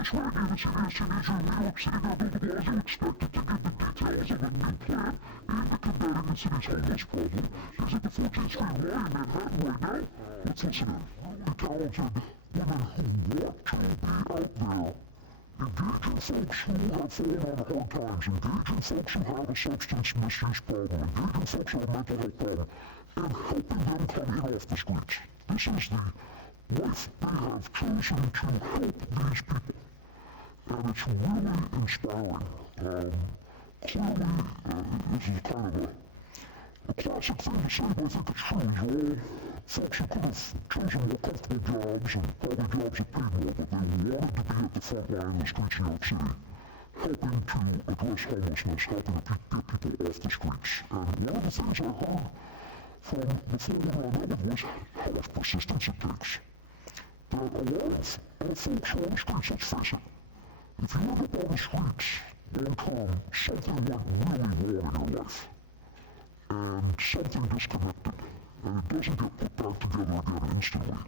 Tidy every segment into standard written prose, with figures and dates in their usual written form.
office radio the city of New York City Governor Blasio expected to give the details of a new plan aimed at combating the city's homeless problem. He's at the 14th Street Y in Manhattan right now. Let's listen in. The talented women who want to be out there, engaging folks who have fallen on hard times, engaging folks who have a substance misuse problem, engaging folks who have a mental health problem, and helping them come in off the streets. This is the life they have chosen to help these people. And it's really inspiring. Clearly, this is kind of a classic thing to say, but I think it's true. You're all folks who could have chosen more comfortable jobs and probably jobs that paid more, but they wanted to be at the front line of the streets of New York City, helping to address homelessness, helping to get people off the streets. And one of the things I heard from the former I met was how much persistence it takes. That a lot of folks who are on the streets, let's face it, if you end up on the streets long term, something went really wrong in your life. And something disconnected. And it doesn't get put back together again instantly.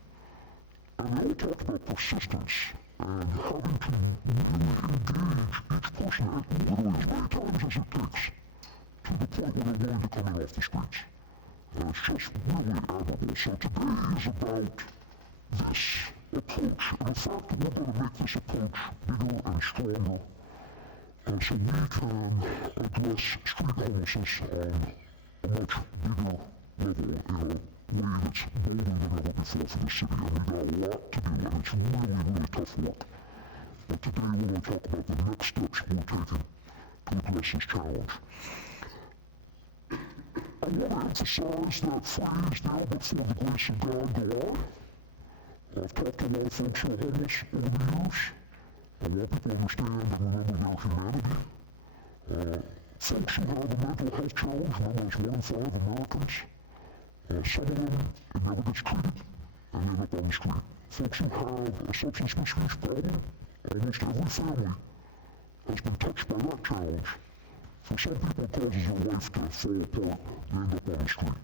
And they all talk about persistence and having to really engage each person literally as many times as it takes to the point where they're willing to come in off the streets. And it's just really admirable. So today is about this approach. And in fact, we're going to make this approach bigger and stronger. And so we can address street homelessness on a much bigger level in a way that's bolder than ever before for the city. And we've got a lot to do, and it's really, really tough work. But today we're going to talk about the next steps we're taking to address this challenge. I want to emphasize that phrase, now but for the grace of God go on. I've talked to a lot of folks who are homeless over the years. I want people to understand and remember their humanity. Folks who have a mental health challenge, remember it's 1 in 5 Americans. Some of them, it never gets treated, and they end up on the street. Folks who have a substance misuse problem, almost every family has been touched by that challenge. For some people, it causes their life to fall apart. They end up on the street.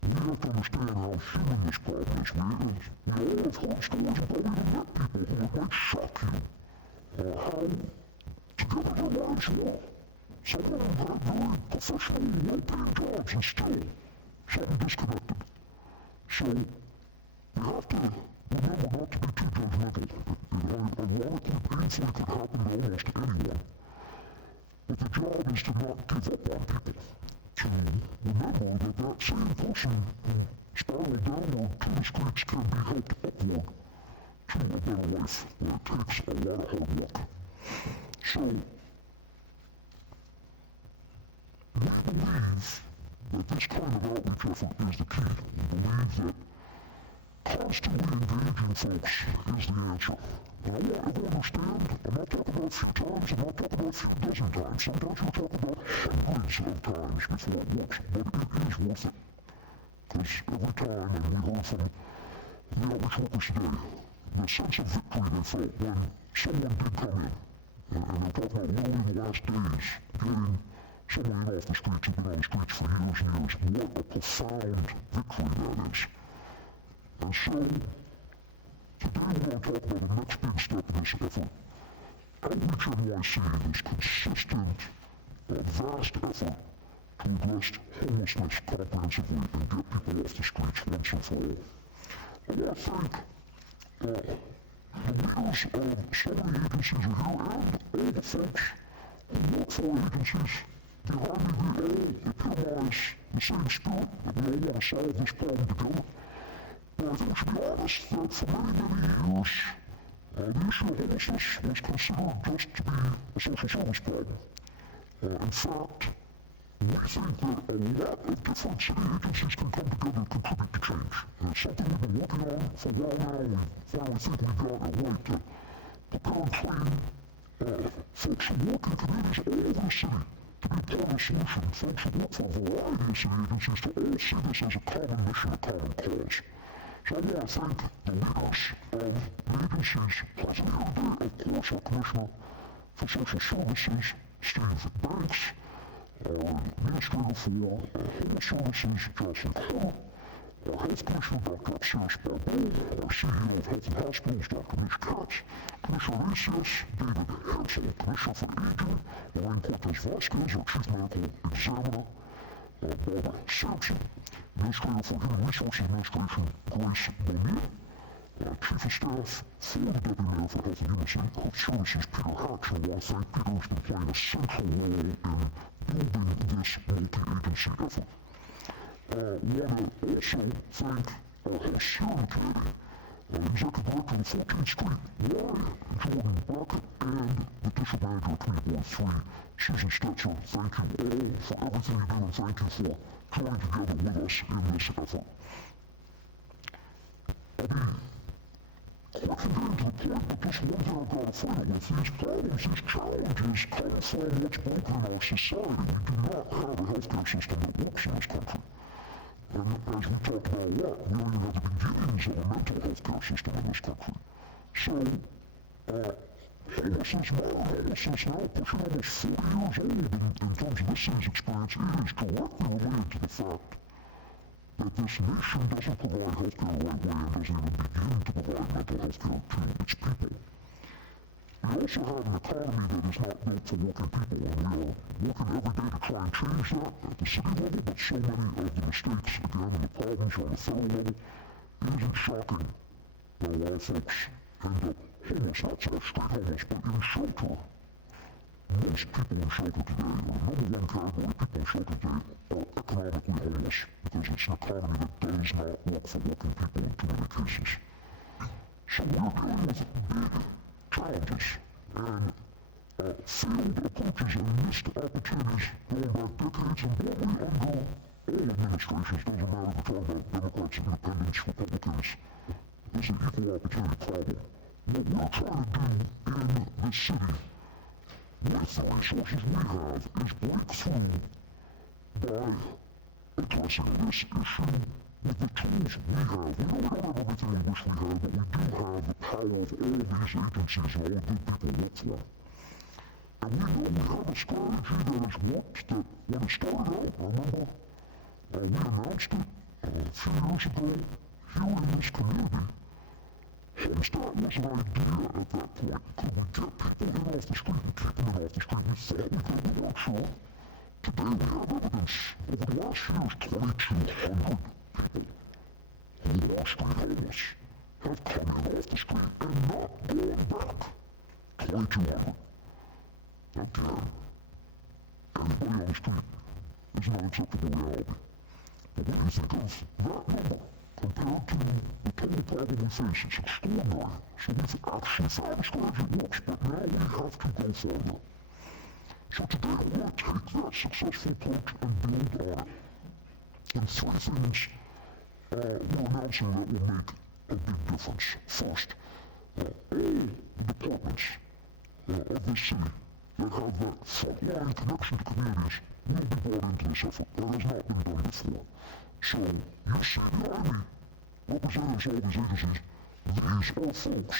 We have to understand how human this problem is. We all have heard stories and probably even met people who it might shock you how together their lives were. Some of them had very professional, well-paying jobs and still something disconnected. So we have to remember not to be too judgmental. It ironically, painfully could happen to almost anyone. But the job is to not give up on people. To remember that that same person who spiraled downward to the streets can be helped upward to a better life where it takes a lot of hard work. So, we believe that this kind of outreach effort is the key. We believe that constantly engaging folks is the answer. And I want everyone to understand, I'm not talking about a few times, I'm not talking about a few dozen times. Sometimes we're talking about hundreds of times before it works, but it is worth it. Because every time, and we heard from the outreach workers today, the sense of victory they felt when someone did come in. And they're talking about literally the last days, getting someone in off the streets who've been on the streets for years and years. What a profound victory that is. And so, today we're going to talk about the next big step in this effort. Outreach NYC, this consistent, vast effort to address homelessness comprehensively and get people off the streets once and for all. I want to thank the leaders of so many agencies are here and all the folks who work for agencies behind me. We all epitomize the same spirit that we all want to solve this problem together. But I think we should be honest that for many, many years, the issue of homelessness was considered just to be a social service problem. In fact, we think that a lot of different city agencies can come together and contribute to change. And it's something we've been working on for a while now. We finally think we've got it right to prepare and train folks who work in communities all over the city to be part of the solution. Folks who work for a variety of city agencies to all see this as a common mission, a common cause. So I want to thank the leaders of the agencies present here today. Of course, our Commissioner for Social Services, Steve Banks, our Administrator for Home Services, Jocelyn Carr, our Health Commissioner, Dr. Upstairs Barbeau, our CEO of Health and Hospitals, Dr. Mitch Katz, Commissioner of ACS, David Hansel, Commissioner for Aging, Lorraine Cortez Vasquez, our Chief Medical Examiner, Barbara Sampson, Administrator for Human Resources Administration, Grace Bonnier, Chief of Staff for the Deputy Mayor for Health and Human Services, Peter Hatch, and I want to thank Peter, who's been playing a central role in building this multi-agency effort. I want to also thank our host steering committee, Executive Director of the 14th Street Y, Jordan Brackett, and the District Manager of Community Board 3, Susan Stetzer. Thank you all for everything you do, and thank you for joining together with us in this effort. I'll be quick and getting to the point, but just one thing I've got to fight with. These problems, these challenges come from what's broken in our society. We do not have a healthcare system that works in this country. And as we talked about a lot, we don't even have the beginnings of a mental health care system in this country. So, homelessness, modern homelessness now, pushing almost 40 years old in terms of this city's experience, it is directly related to the fact that this nation doesn't provide health care the right way and doesn't even begin to provide mental health care to its people. We also have an economy that is not built for working people, and we are working every day to try and change that at the city level, but so many of the mistakes, again, and the problems are on the federal level. It isn't shocking that a lot of folks end up homeless, not so straight homeless, but in shelter. Most people in shelter today, or the number one category of people in shelter today, are economically homeless, because it's an economy that does not work for working people in too many cases. So we're dealing with big challenges and failed approaches and missed opportunities going back decades and probably under all administrations. Doesn't matter if you're talking about Democrats, Independents, Republicans. There's an equal opportunity problem. What we're trying to do in this city with the resources we have is break through by addressing this issue with the tools we have. We know we don't have everything we wish we had, but we do have the power of all these agencies and all the good people work for them. And we know we have a strategy that has worked, that when it started out, I remember we announced it a few years ago here in this community. Homestead was an idea at that point. Could we get people in off the street and keep them in off the street? We thought we could, we weren't sure. Today we have evidence. Over the last years, 2,200 people who are street homeless have come in off the street and not gone back. 2,200. Again, anybody on the street is an unacceptable reality. But when you think of that number compared to the total problem we face, it's extraordinary. So we've actually found a strategy that works, but now we have to go further. So today we're going to take that successful approach and build on it. And three things we're announcing that will make a big difference. First, all the departments of this city that have that frontline connection to communities will be brought into this effort. That has not been done before. So you see behind me, representatives of all these agencies, these are folks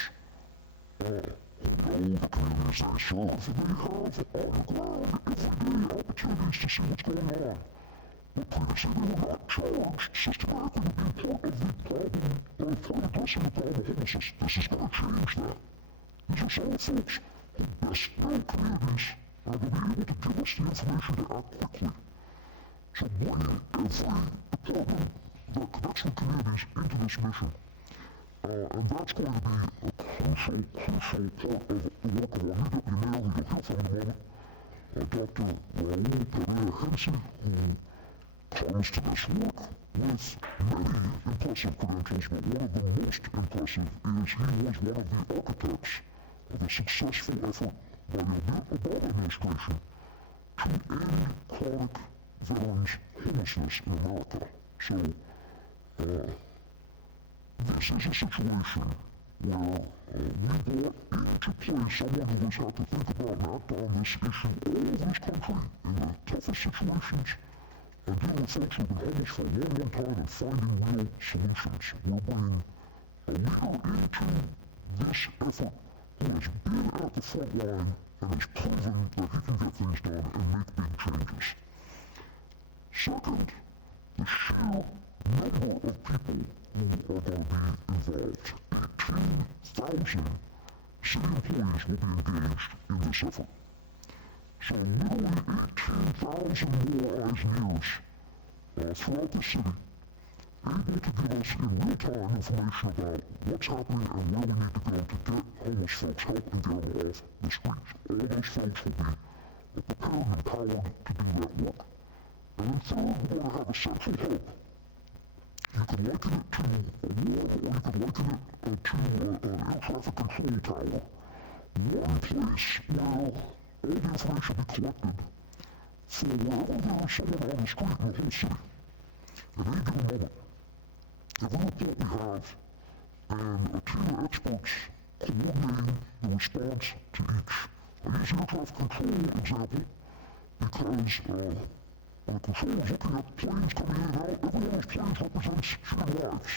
who know the communities they serve. They have on the ground everyday opportunities to see what's going on. But previously they were not charged systematically with being part of the problem, or part of addressing the problem of homelessness. This is going to change that. These are some of the folks who best know communities and will be able to give us the information to act quickly. So bringing every department that connects with communities into this mission. And that's going to be a crucial part of the work of our new deputy mayor, who you'll hear from in a moment, Dr. Raul Pereira-Hensi, who comes to this work with many impressive credentials, but one of the most impressive is he was one of the architects of a successful effort by the Obama administration to end chronic veterans' homelessness in America. So, this is a situation where we brought into place someone who has had to think about and act on this issue all over this country in the toughest situations, and dealing with folks who have been homeless for a long time and finding real solutions. We're bringing a leader into this effort who has been at the front line and has proven that he can get things done and make big changes. Second, the sheer number of people who are going to be involved. 18,000 city employees will be engaged in this effort. So literally 18,000 more eyes and ears throughout the city, able to give us in real time information about what's happening and where we need to go to get homeless folks help and get them off the streets. All those folks will be prepared and empowered to do that work. And then third, we're going to have a central hub. You could liken it to a ward, or you could liken it to an air traffic control tower. One place where all the information will be collected for wherever there is someone on the street in the whole city. At any given moment, every report we have, and a team of experts coordinating the response to each. I use air traffic control example because the control is looking at planes coming in and out. Every one of those planes represents human lives.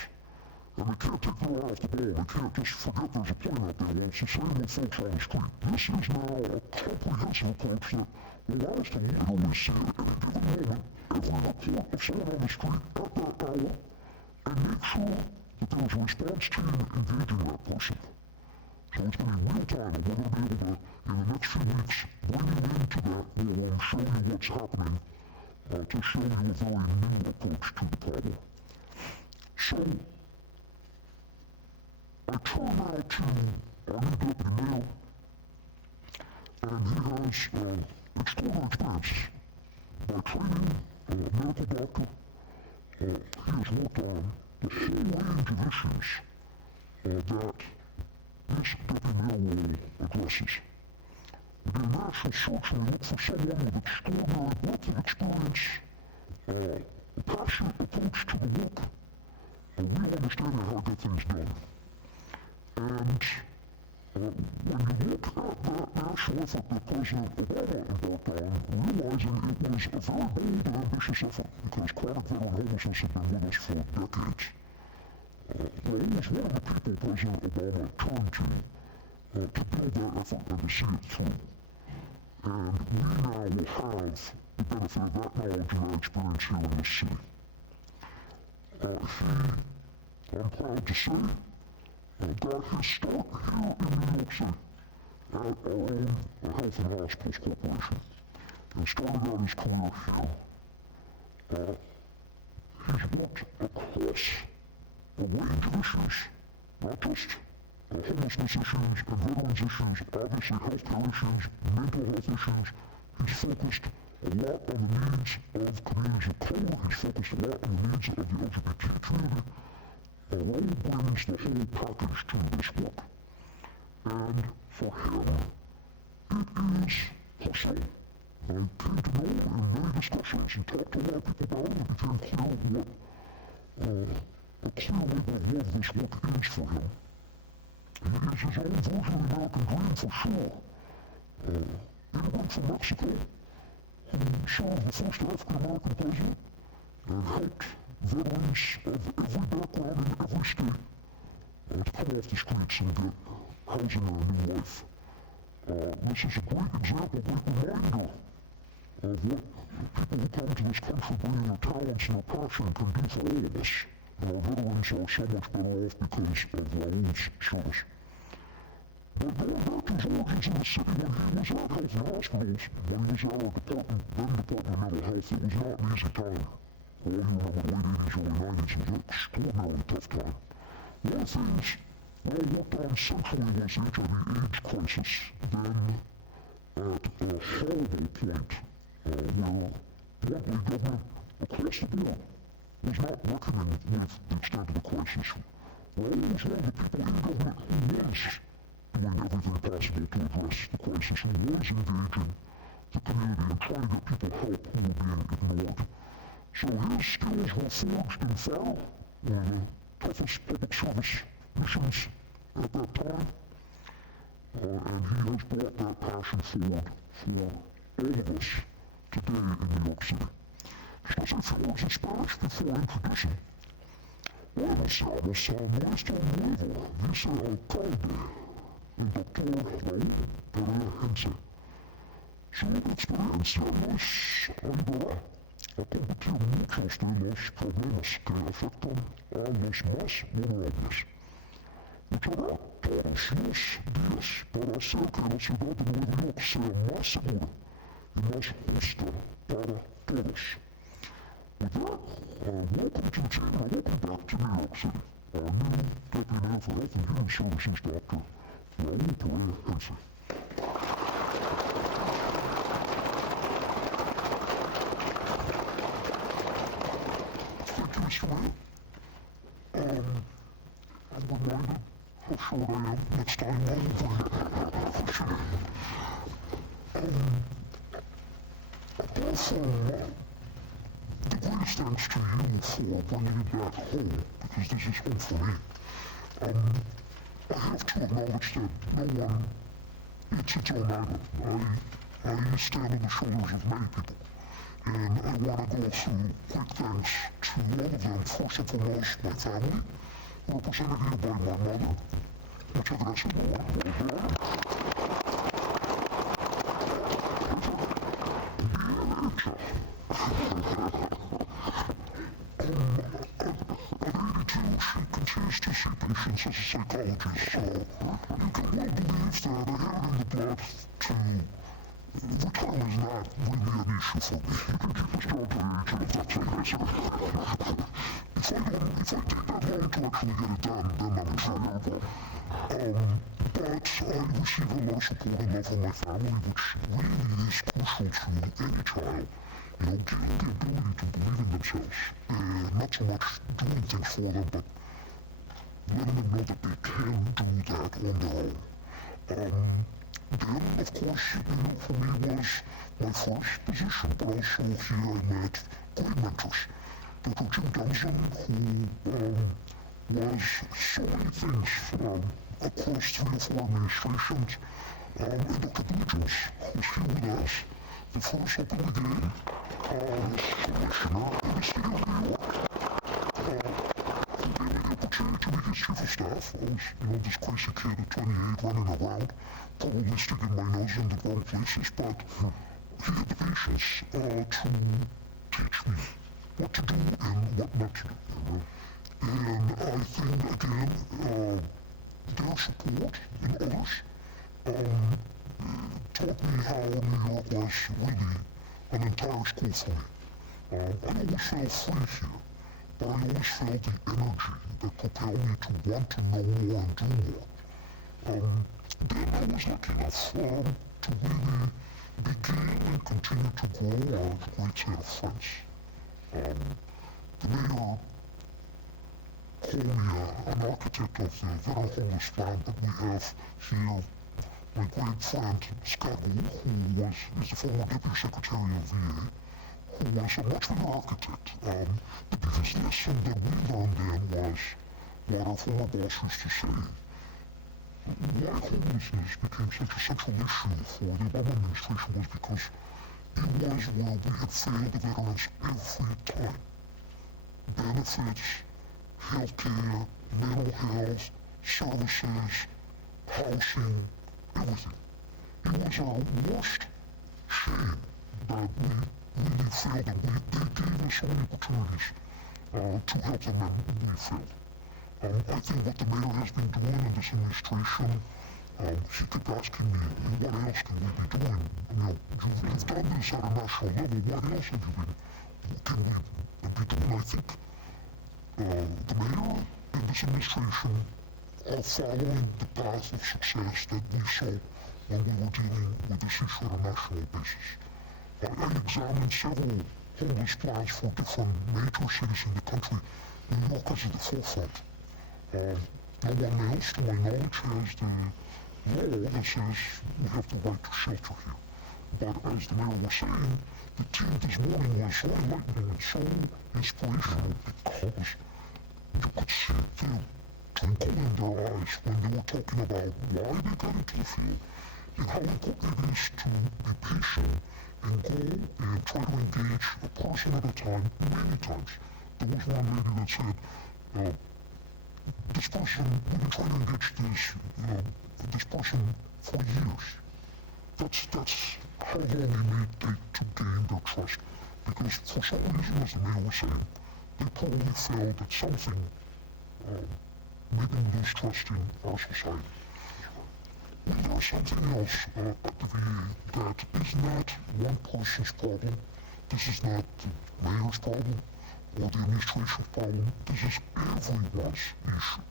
And they can't take their eye off the ball. They can't just forget there's a plane out there. Well, it's the same with folks on the street. This is now a comprehensive approach that will allow us to literally see at any given moment every report of someone on the street at that hour and make sure that there's a response team engaging that person. So it's going to be real time, and we're going to be able to, in the next few weeks, bring you into that where we'll show you what's happening to show you a very new approach to the problem. So, I turn now to our new deputy mayor, and he has extraordinary experience. By training, a medical doctor, he has worked on the whole range of issues that this deputy mayor role addresses. We did a national search and we looked for someone with extraordinary breadth of experience, a passionate approach to the work, a real understanding of how to get things done. And when you look at that national effort that President Obama embarked on, realizing it was a very bold and ambitious effort because chronic veteran homelessness had been with us for decades. Well, he was one of the people President Obama turned to build that effort and to see it through. And we now will have the benefit of that knowledge and that experience here in this city. I'm proud to say, got his start here in New York City at our own Health and Hospitals Corporation and started out his career here. He's worked across a range of issues, not just homelessness issues and veterans issues, obviously healthcare issues, mental health issues. He's focused a lot on the needs of communities of color. He's focused a lot on the needs of the LGBT community. All brings the whole package to this work. And for him, it is hustle. I came to know in many discussions and talked to a lot of people about it. It became clear what a clear label of what this work is for him. He is his own version of the American dream for sure. Immigrant from Mexico, who served the first African-American president and helped veterans of every background in every state to come off the streets and get housing and a new life. This is a great example, great reminder of what people who come to this country bringing their talents and their passion can do for all of us. And our veterans are so much better off because of Raul's service. But going back to his origins in the city, when he was at Health and Hospitals, when he was at our department, then Department of Mental Health, it was not an easy time. All you remember the late 80s, early 90s was an extraordinarily tough time. One of the things I worked on centrally was the HIV/AIDS crisis, then at a horrible point where bluntly government across the board was not reckoning with the extent of the crisis. Raul was one of the people in government who was doing everything possible to address the crisis, who was engaging the community and trying to get people help who were being ignored. So his skills were forged in fire, one of the toughest public service missions at that time, and he has brought that passion forward for all of us today in New York City. Just to say a few words in Spanish before introducing. Hoy nos vamos a nuestro nuevo vicealcalde, el doctor Raúl Perea Hence. Su experiencia nos ayudará a combatir muchos de los problemas que afectan a los más vulnerables. Luchará todos los días para hacer que la ciudad de Nueva York sea más segura y más justa para todos. With that, welcome to the team and welcome back to New York City. Our new Deputy Mayor for Health and Human Services, Dr. Raul Pereira-Hense. Thank you, Mr. Mayor. I'm reminded how short I am next time I'll be for sure. Apart from the greatest thanks to you for bringing me back home, because this is home for me. I have to acknowledge that no one eats its own island. I stand on the shoulders of many people, and I want to go through quick thanks to all of them. First and foremost, my family, represented here by my mother. Muchas gracias, Lola. She continues to see patients as a psychologist, so you can well believe that I have it in the blood to retirement is not really an issue for me. You can keep this job to your age if that's okay. If I take that long to actually get it done, then I'm in trouble. But I receive a lot of support and love from my family, which really is crucial to any child. You know, giving the ability to believe in themselves. Not so much doing things for them, but letting them know that they can do that on their own. Then, of course, New York for me was my first position, but also here I met great mentors. Dr. Jim Dunson, who was so many things across 3 or 4 administrations, and Dr. Blasio, who's here with us, the first openly gay commissioner in the state of New York. He gave me the opportunity to be his chief of staff. I was, this crazy kid at 28 running around, probably sticking my nose in the wrong places, but he had the patience to teach me what to do and what not to do. And I think, again, their support and others taught me how New York was really an entire school for me. I always felt free here, but I always felt the energy that propelled me to want to know more and do more. Then I was lucky enough to really begin and continue to grow a great set of friends. The mayor called me an architect of the very homeless plan that we have here. My great friend Scott, who is the former Deputy Secretary of VA, who was a much better architect. The biggest lesson that we learned then was what our former boss used to say. Why homelessness became such a central issue for the Obama administration was because it was where we had failed the veterans every time. Benefits, healthcare, mental health, services, housing, everything. It was our worst shame that we really failed them. They gave us so many opportunities to help them and we failed. I think what the mayor has been doing in this administration, he kept asking me, what else can we be doing? You've done this at a national level, what else have you been, can we be doing? I think the mayor and this administration are following the path of success that we saw when we were dealing with this issue on a national basis. I examined several homeless plans for different major cities in the country. New York is at the forefront. No one else, to my knowledge, has the law that says we have the right to shelter here. But as the mayor was saying, the team this morning was so enlightening and so inspirational because you could see the twinkle in their eyes when they were talking about why they got into the field and how important it is to be patient and go and try to engage a person at a time many times. There was one lady that said, this person, we've been trying to engage this person for years. That's how long it may take to gain their trust. Because for some reason, as the mayor was saying, they probably felt that something made them lose trust in our society. Well, there's something else at the VA that is not one person's problem. This is not the mayor's problem or the administration's problem. This is everyone's issue.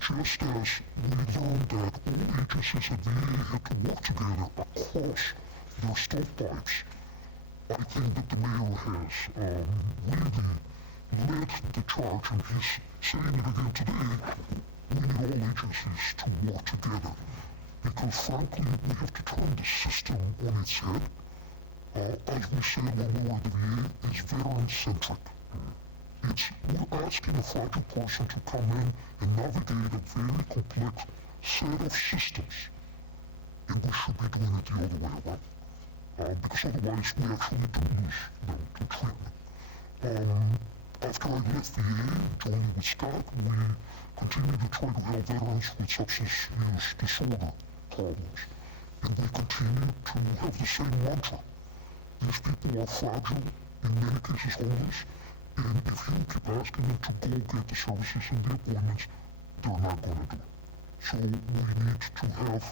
Just as we learned that all agencies at VA had to work together across their stovepipes, I think that the mayor has really led the charge, and he's saying it again today. We need all agencies to work together because, frankly, we have to turn the system on its head. As we said when we were at the VA, it's veteran-centric. We're asking a fragile person to come in and navigate a very complex set of systems, and we should be doing it the other way around. Because otherwise we actually do lose them to treatment. After I left VA, joining with Scott, we continue to try to help veterans with substance use disorder problems. And we continue to have the same mantra. These people are fragile, in many cases homeless, and if you keep asking them to go get the services and the appointments, they're not going to do it. So we need to have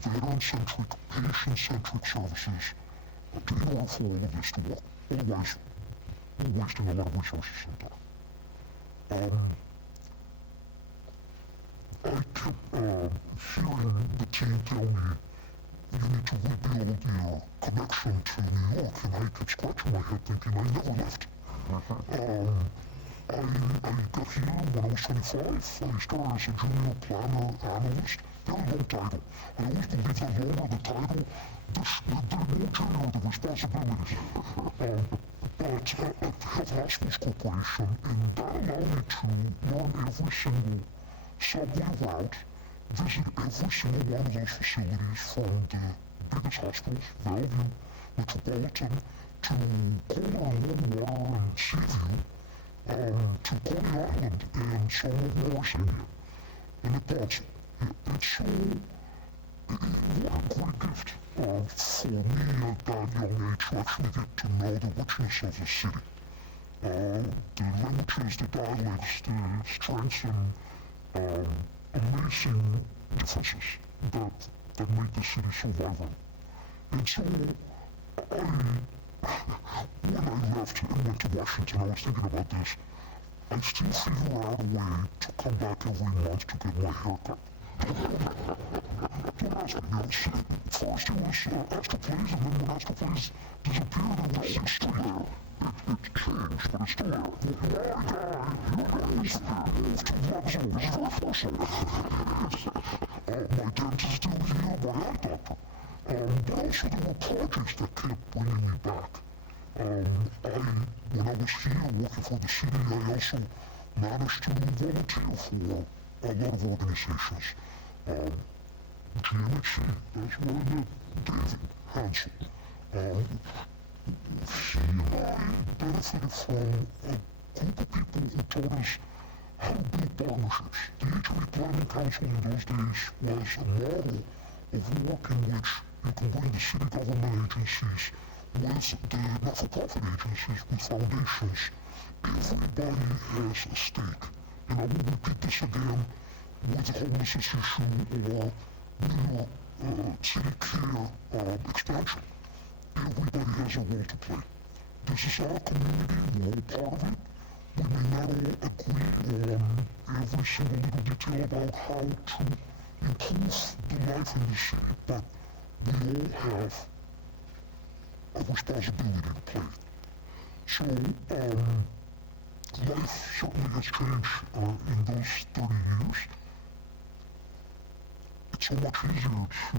veteran-centric, patient-centric services in order for all of this to work. Otherwise, we're wasting a lot of resources and time. I kept hearing the team tell me, you need to rebuild your connection to New York, and I kept scratching my head thinking I never left. I got here when I was 25. I started as a junior planner analyst. Very long title. I always believe the longer the title, the more junior the responsibilities. But at Health Hospitals Corporation, and that allowed me to learn every single subway route, visit every single one of those facilities from the biggest hospitals, Bellevue, Metropolitan, to Kohler and Warner and Seaview, to Coney Island and some of Morris, India. And it's so, what a great gift for me at that young age to actually get to know the richness of the city. The languages, the dialects, the strengths and amazing differences that make the city so vibrant. And so, when I left and went to Washington, I was thinking about this. I still figure out a way to come back every month to get my hair cut. Don't ask me, first it was extra please, and then when extra please disappeared, it was 6th Street. It changed, but it's still there. Why, guy? Your nose moved to Luxor. It's very forceful. My dentist still here, my eye doctor. But also there were projects that kept bringing me back. When I was here working for the city, I also managed to volunteer for a lot of organizations. GMHC, that's where I met David Hansel. He and I benefited from a group of people who taught us how to build partnerships. The HOA Planning Council in those days was a model of work in which you can bring the city government agencies with the not-for-profit agencies, with foundations. Everybody has a stake. And I will repeat this again with the homelessness issue or New York City care expansion. Everybody has a role to play. This is our community, we're all part of it. We may not all agree on every single little detail about how to improve the life in the city, but we all have a responsibility to play. So, life certainly has changed in those 30 years. It's so much easier to,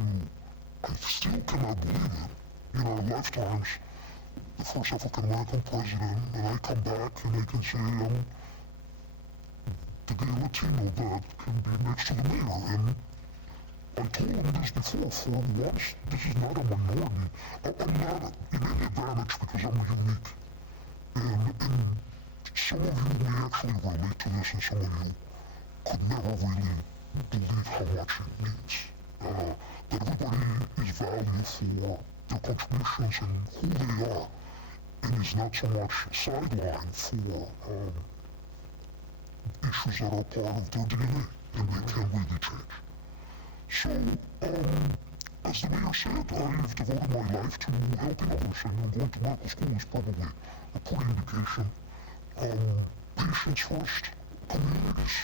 I still cannot believe it, in our lifetimes, the first African-American president, and I come back and they can say I'm the gay Latino that can be next to the mayor, and I told him this before, for once, this is not a minority. I'm not in any advantage because I'm unique. And some of you may actually relate to this, and some of you could never really believe how much it means. That everybody is valued for their contributions and who they are. and is not so much sidelined for issues that are part of their DNA and they can really change. So, as the mayor said, I've devoted my life to helping others, and going to medical school is probably a poor indication. Patients first, communities,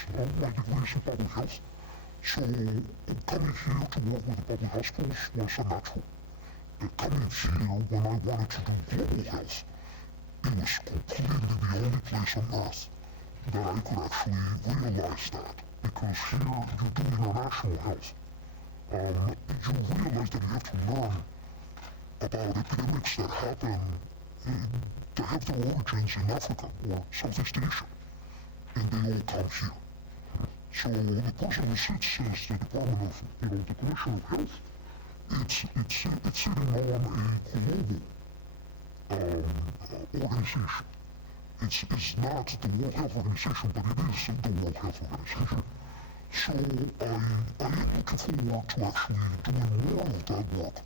my degree is in public health, so coming here to work with the public hospitals was a natural. Coming here when I wanted to do global health, it was completely the only place on earth that I could actually realize that, because here you do international health. You realize that you have to learn about epidemics that happen, that have their origins in Africa or Southeast Asia, and they all come here. So the person who sits as the Department of, the Commissioner of Health, it's sitting on a global organization. It's not the World Health Organization, but it is the World Health Organization. So I am looking forward to actually doing more of that work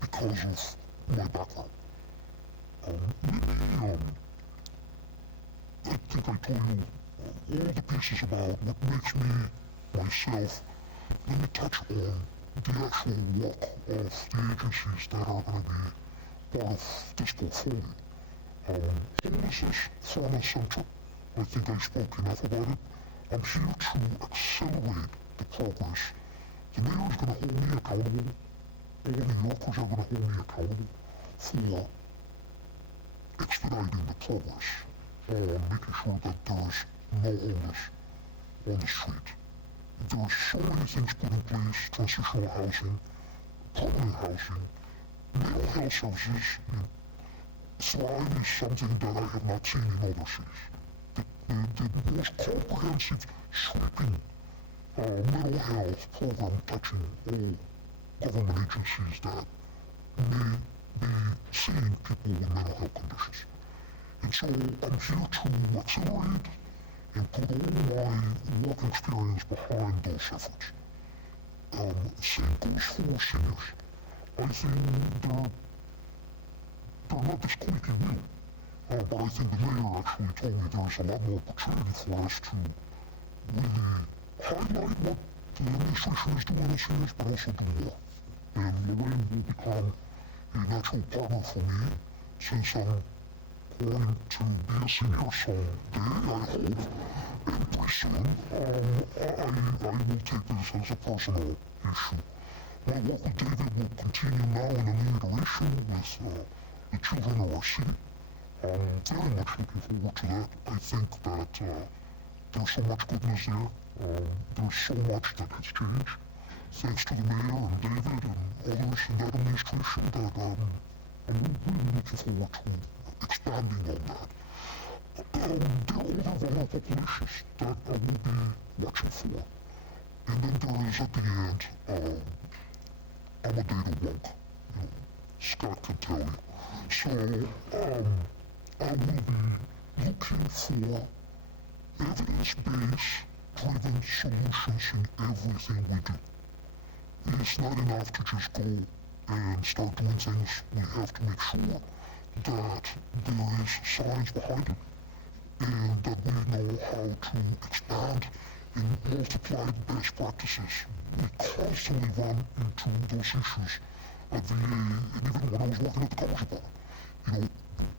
because of my background. Maybe, I think I told you all the pieces about what makes me myself. Let me touch on the actual work of the agencies that are going to be part of this portfolio. Homelessness, front and center. I think I spoke enough about it. I'm here to accelerate the progress. The mayor is going to hold me accountable. All New Yorkers are going to hold me accountable for expediting the progress on making sure that there's no homeless on the street. There are so many things put in place: transitional housing, permanent housing, mental health services. Thrive is something that I have not seen in overseas. The most comprehensive, sweeping mental health program touching all government agencies that may be seeing people with mental health conditions. And so I'm here to accelerate and put all my work experience behind those efforts. Same goes for seniors. I think they're not the squeaky wheel. But I think the mayor actually told me there's a lot more opportunity for us to really highlight what the administration is doing as seniors, but also do more. And Lorraine will become a natural partner for me, since I'm going to be a senior someday, I hope, and pretty soon. I will take this as a personal issue. My work with David will continue now in a new iteration with the children of our city. I'm very much looking forward to that. I think that there's so much goodness there. There's so much that has changed, thanks to the mayor and David and others in that administration, that I'm really looking forward to expanding on that. There are other vulnerable populations that I will be watching for. And then there is, at the end, I'm a data wonk. Scott can tell you. So, I will be looking for evidence-based driven solutions in everything we do. It's not enough to just go and start doing things. We have to make sure that there is science behind it, and that we know how to expand and multiply best practices. We constantly run into those issues at VA, and even when I was working at the College Department.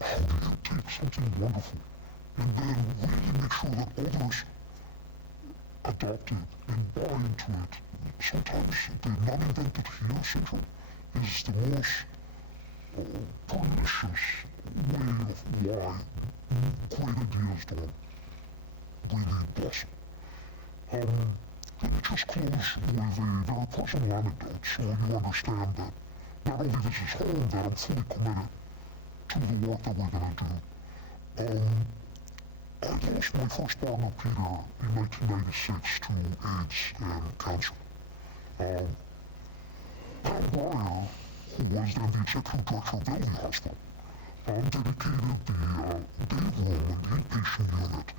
How do you take something wonderful and then really make sure that others adopt it and buy into it? Sometimes the non-invented here syndrome is the most pernicious way of why great ideas don't really blossom. Let me just close with a very personal anecdote so you understand that not only this is home, that I'm fully committed to the work that we're going to do. I lost my first partner, Peter, in 1996 to AIDS and cancer. Pam Breyer, who was then the executive director of Bellevue Hospital, dedicated the day room and the inpatient unit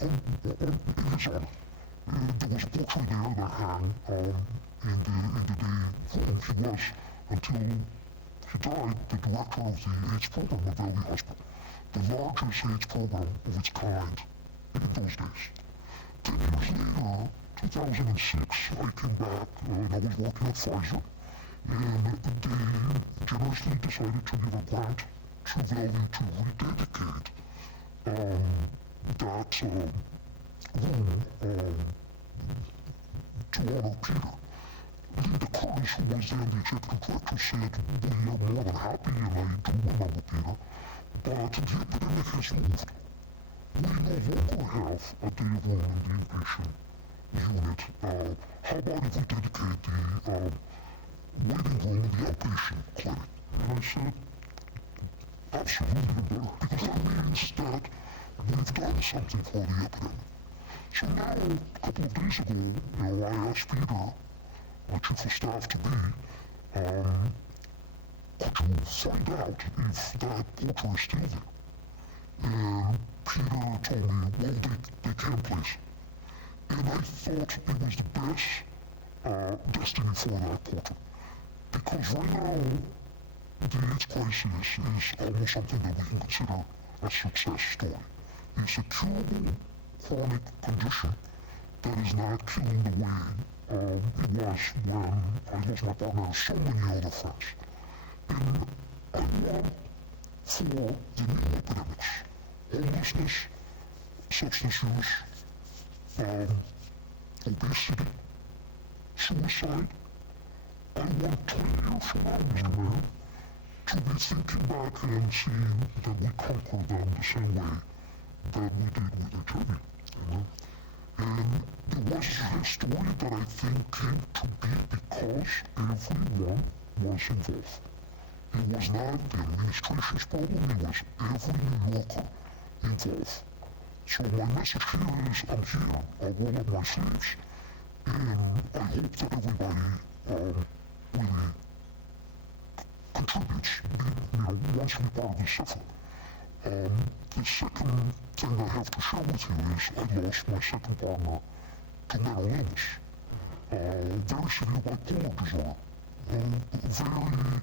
in his honor. There was a portrait there that hung in the day room. He was, until He died the director of the AIDS program at Valley Hospital, the largest AIDS program of its kind in those days. 10 years later, 2006, I came back and I was working at Pfizer, and they generously decided to give a grant to Valley to rededicate that room to honor Peter. Linda Curtis, who was then the executive director, said, we are more than happy, and I do remember Peter, but the epidemic has moved. We no longer have a day room in the inpatient unit. How about if we dedicate the waiting room in the outpatient clinic? And I said, absolutely better, because that means that we've done something for the epidemic. So now, a couple of days ago, I asked Peter, my chief of staff, to be, could you find out if that portrait is still there? And Peter told me, well, they can place it. And I thought it was the best destiny for that portrait. Because right now, the AIDS crisis is almost something that we can consider a success story. It's a curable chronic condition that is not killing the way it was when I lost my partner and so many other friends. And I want for the new epidemics, homelessness, substance use, obesity, suicide, I want 20 years from now, Mr. Mayor, to be thinking back and seeing that we conquered them the same way that we did with HIV. And there was a story that I think came to be because everyone was involved. It was not the administration's problem, it was every New Yorker involved. So my message here is, I'm here, I roll up my sleeves, and I hope that everybody really contributes, wants to be part of this effort. The second thing I have to share with you is I lost my second partner to mental illness. Very severe bipolar disorder.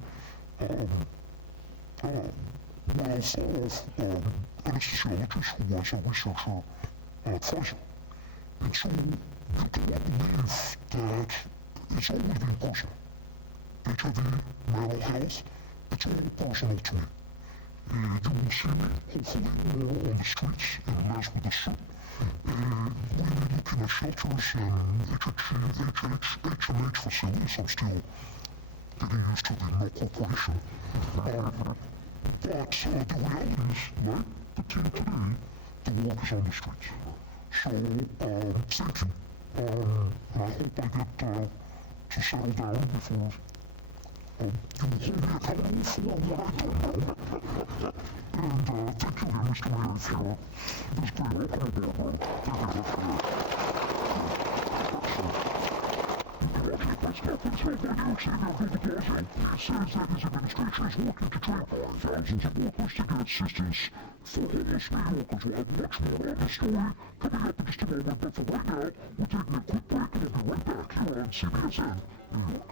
Well thought of anesthesiologist who was a researcher at Pfizer. And so you cannot believe that it's always been personal. HIV, mental health, it's all personal to me. You will see me, hopefully, more on the streets and less with the suit. Really looking at shelters and HMH facilities. I'm still getting used to the no corporation. But the reality is, like the team today, the work is on the streets. So, thank you. I hope I get to settle down before you will hold me accountable for what I don't know. And thank you again, Mr. Mayor, for this great opening board. Thank you for watching a press conference held by New York City Mayor Bill de Blasio. It says that his administration is working to train thousands of workers to get assistance for homeless New Yorkers. We'll have much more on this story coming up in just a moment, but for right now, we're taking a quick break and we'll be right back here on CBSN New York.